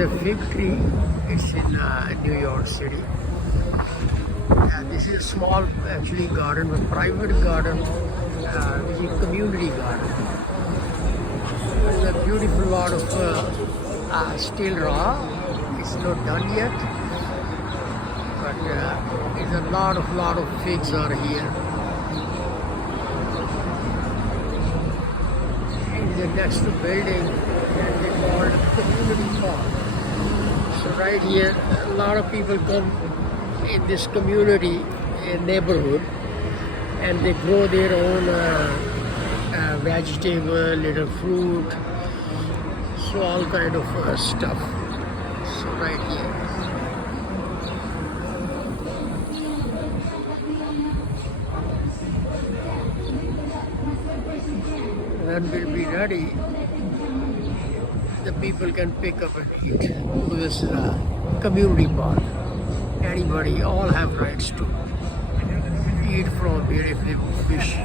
a fig tree. It's in New York City. And this is a small, actually, garden, a private garden, which is a community garden. There's a beautiful lot of still raw. It's not done yet, but there's a lot of figs are here. In the next building, that they call it community park. So right here, a lot of people come in this community neighborhood, and they grow their own vegetable, little fruit, so all kind of stuff. So right here. When we'll be ready, the people can pick up and eat. This is a community park. Anybody, all have rights to eat from here if they wish.